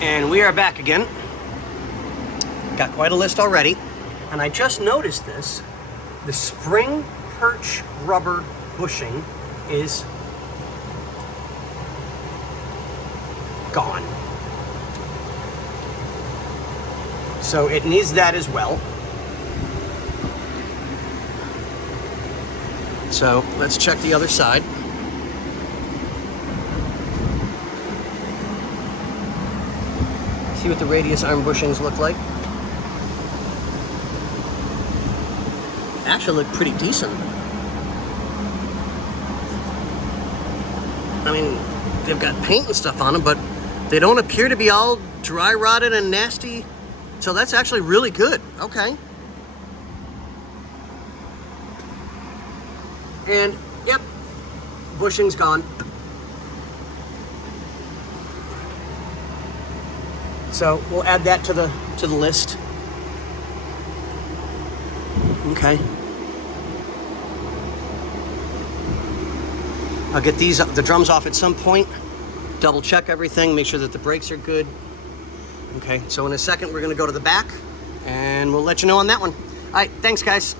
And we are back again. Got quite a list already. And I just noticed this. The spring perch rubber bushing is gone. So it needs that as well. So let's check the other side. See what the radius arm bushings look like. Actually look pretty decent. I mean, they've got paint and stuff on them, but they don't appear to be all dry rotted and nasty. So that's actually really good. Okay. And yep, bushing's gone. So we'll add that to the list. Okay. I'll get the drums off at some point. Double check everything, make sure that the brakes are good. Okay, so in a second we're gonna go to the back and we'll let you know on that one. All right, thanks guys.